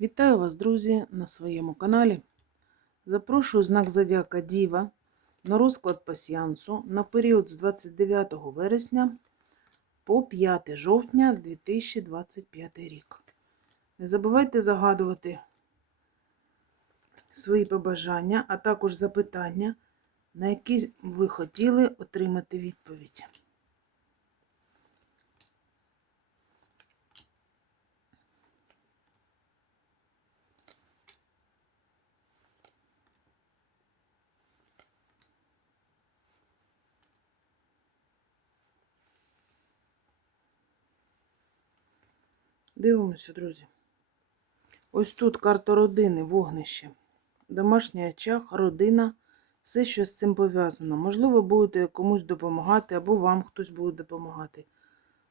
Вітаю вас, друзі, на своєму каналі. Запрошую знак Зодіака Діва на розклад пасіансу на період з 29 вересня по 5 жовтня 2025 рік. Не забувайте загадувати свої побажання, а також запитання, на які ви хотіли отримати відповідь. Дивимося, друзі. Ось тут карта родини, вогнище. Домашній очаг, родина, все, що з цим пов'язано. Можливо, будете комусь допомагати, або вам хтось буде допомагати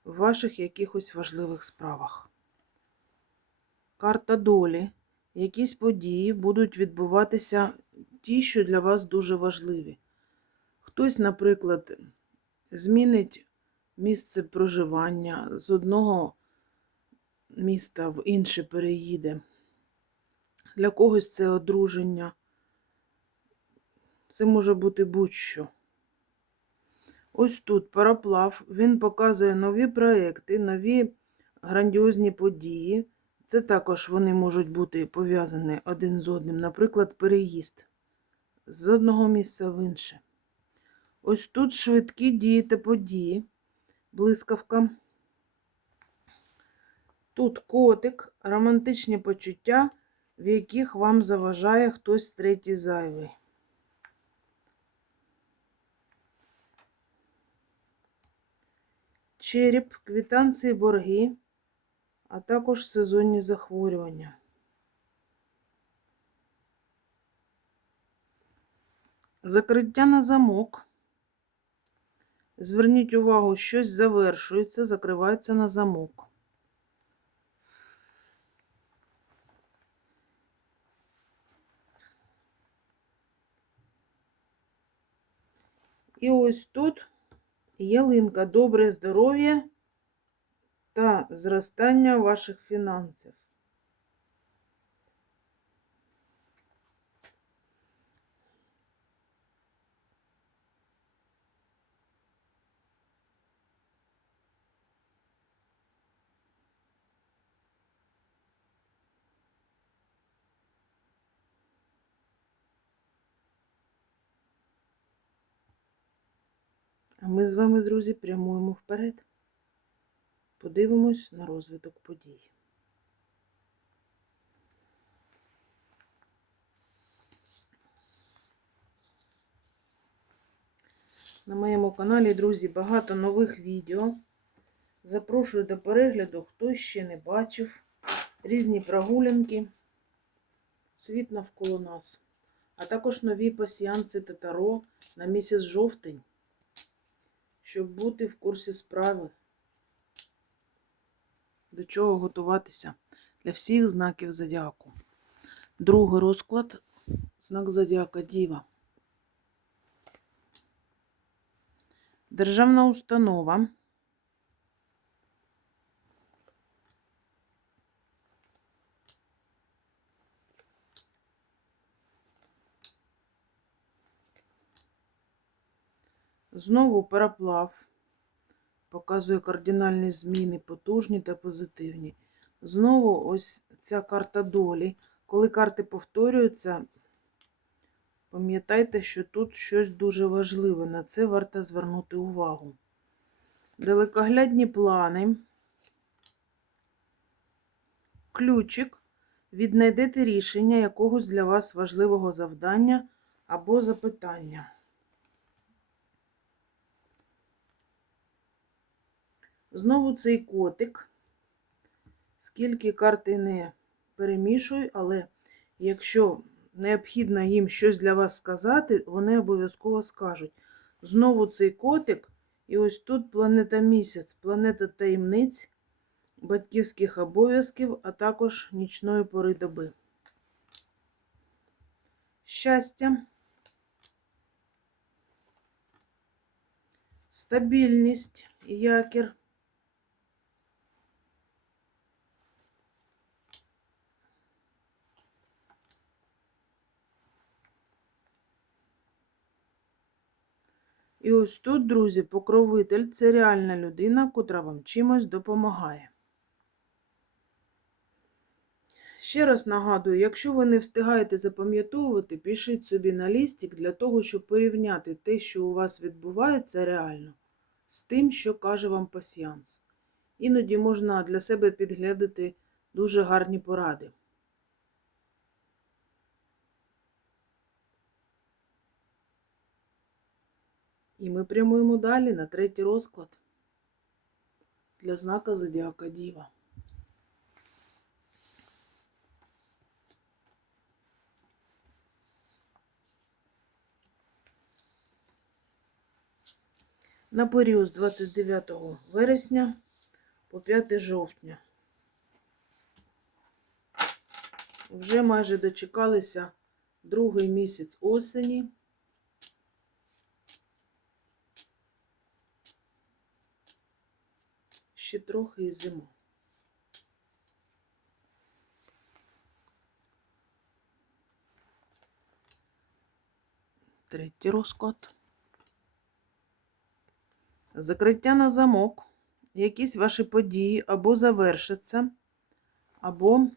в ваших якихось важливих справах. Карта долі. Якісь події будуть відбуватися ті, що для вас дуже важливі. Хтось, наприклад, змінить місце проживання з одного міста в інше переїде. Для когось це одруження. Це може бути будь-що. Ось тут параплав, він показує нові проекти, нові грандіозні події. Це також вони можуть бути пов'язані один з одним. Наприклад, переїзд з одного місця в інше. Ось тут швидкі дії та події, блискавка. Тут котик, романтичні почуття, в яких вам заважає хтось третій зайвий. Череп, квитанції, борги, а також сезонні захворювання. Закриття на замок. Зверніть увагу, щось завершується, закривається на замок. І ось тут ялинка, добре здоров'я та зростання ваших фінансів. А ми з вами, друзі, прямуємо вперед. Подивимось на розвиток подій. На моєму каналі, друзі, багато нових відео. Запрошую до перегляду, хто ще не бачив. Різні прогулянки, світ навколо нас, а також нові пасіянці та таро на місяць жовтень щоб бути в курсі справи, до чого готуватися для всіх знаків зодіаку. Другий розклад знак зодіака Діва. Державна установа. Знову параплав. Показує кардинальні зміни, потужні та позитивні. Знову ось ця карта долі. Коли карти повторюються, пам'ятайте, що тут щось дуже важливе. На це варто звернути увагу. Далекоглядні плани. Ключик. Віднайдете рішення якогось для вас важливого завдання або запитання. Знову цей котик. Скільки карти не перемішуй, але якщо необхідно їм щось для вас сказати, вони обов'язково скажуть. Знову цей котик, і ось тут планета місяць, планета таємниць, батьківських обов'язків, а також нічної пори доби. Щастя. Стабільність, якір. І ось тут, друзі, покровитель це реальна людина, котра вам чимось допомагає. Ще раз нагадую, якщо ви не встигаєте запам'ятовувати, пишіть собі на лістик для того, щоб порівняти те, що у вас відбувається реально, з тим, що каже вам пасіянс. Іноді можна для себе підглядати дуже гарні поради. І ми прямуємо далі на третій розклад для знака Зодіака Діва. На період з 29 вересня по 5 жовтня. Вже майже дочекалися другий місяць осені. Ще трохи і зиму. Третій розклад. Закриття на замок. Якісь ваші події або завершаться, або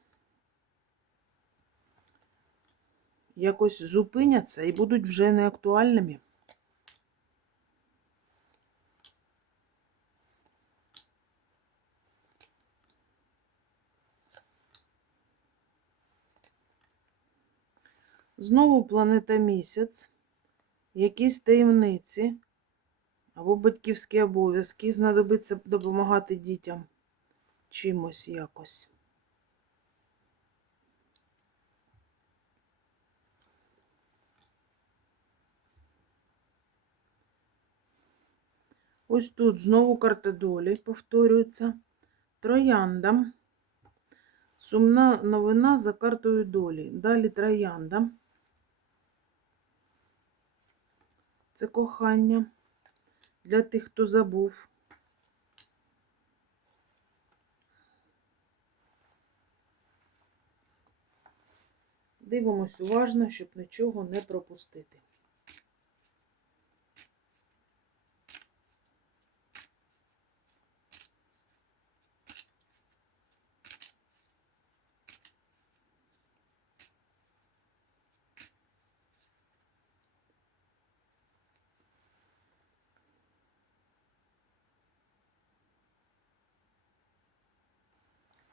якось зупиняться і будуть вже неактуальними. Знову планета місяць, якісь таємниці або батьківські обов'язки, знадобиться допомагати дітям чимось якось. Ось тут знову карта долі повторюється. Троянда. Сумна новина за картою долі. Далі троянда. Це кохання для тих, хто забув. Дивимось уважно, щоб нічого не пропустити.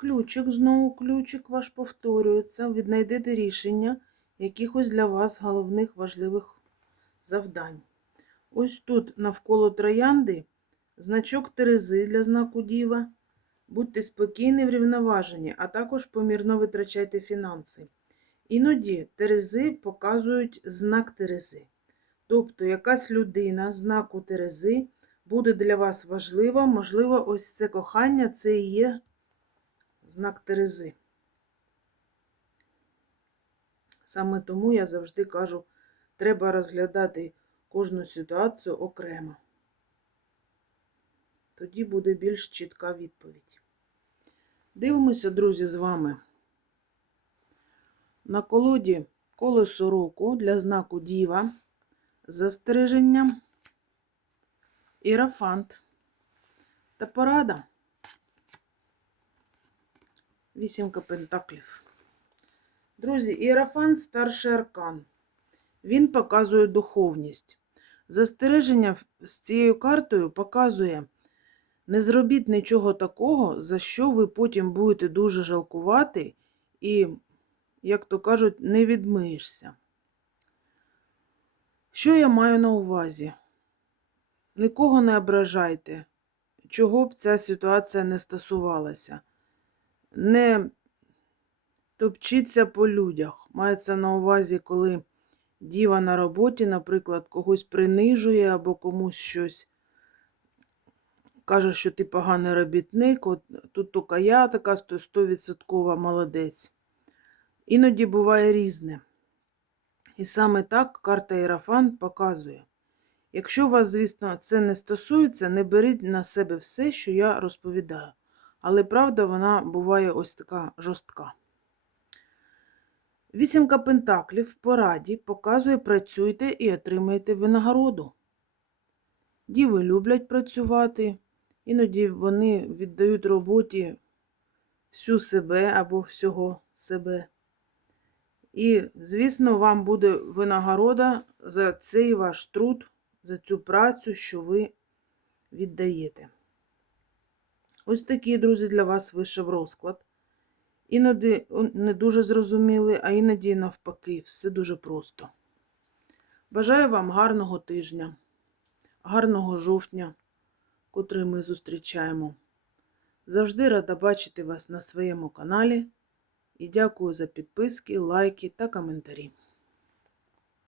Ключик, знову ключик ваш повторюється. Віднайдете рішення якихось для вас головних важливих завдань. Ось тут навколо троянди значок Терези для знаку Діва. Будьте спокійні, врівноважені, а також помірно витрачайте фінанси. Іноді Терези показують знак Терези. Тобто якась людина знаку Терези буде для вас важлива, можливо, ось це кохання це і є знак Терези. Саме тому я завжди кажу, треба розглядати кожну ситуацію окремо. Тоді буде більш чітка відповідь. Дивимося, друзі, з вами. На колоді колесо року для знаку Діва, застереження, ірафант та порада. Вісімка пентаклів. Друзі, Іерафант старший аркан. Він показує духовність. Застереження з цією картою показує: не зробіть нічого такого, за що ви потім будете дуже жалкувати і, як то кажуть, не відмиєшся. Що я маю на увазі? Нікого не ображайте, чого б ця ситуація не стосувалася не топчіться по людях. Мається на увазі, коли діва на роботі, наприклад, когось принижує або комусь щось каже, що ти поганий робітник, от тут тільки я така 100% молодець. Іноді буває різне. І саме так карта Єрафан показує. Якщо вас, звісно, це не стосується, не беріть на себе все, що я розповідаю. Але правда, вона буває ось така жорстка. Вісімка пентаклів в пораді показує, працюйте і отримаєте винагороду. Діви люблять працювати, іноді вони віддають роботі всю себе або всього себе. І, звісно, вам буде винагорода за цей ваш труд, за цю працю, що ви віддаєте. Ось такий, друзі, для вас вийшов розклад. Іноді не дуже зрозуміли, а іноді навпаки, все дуже просто. Бажаю вам гарного тижня, гарного жовтня, котрий ми зустрічаємо. Завжди рада бачити вас на своєму каналі і дякую за підписки, лайки та коментарі.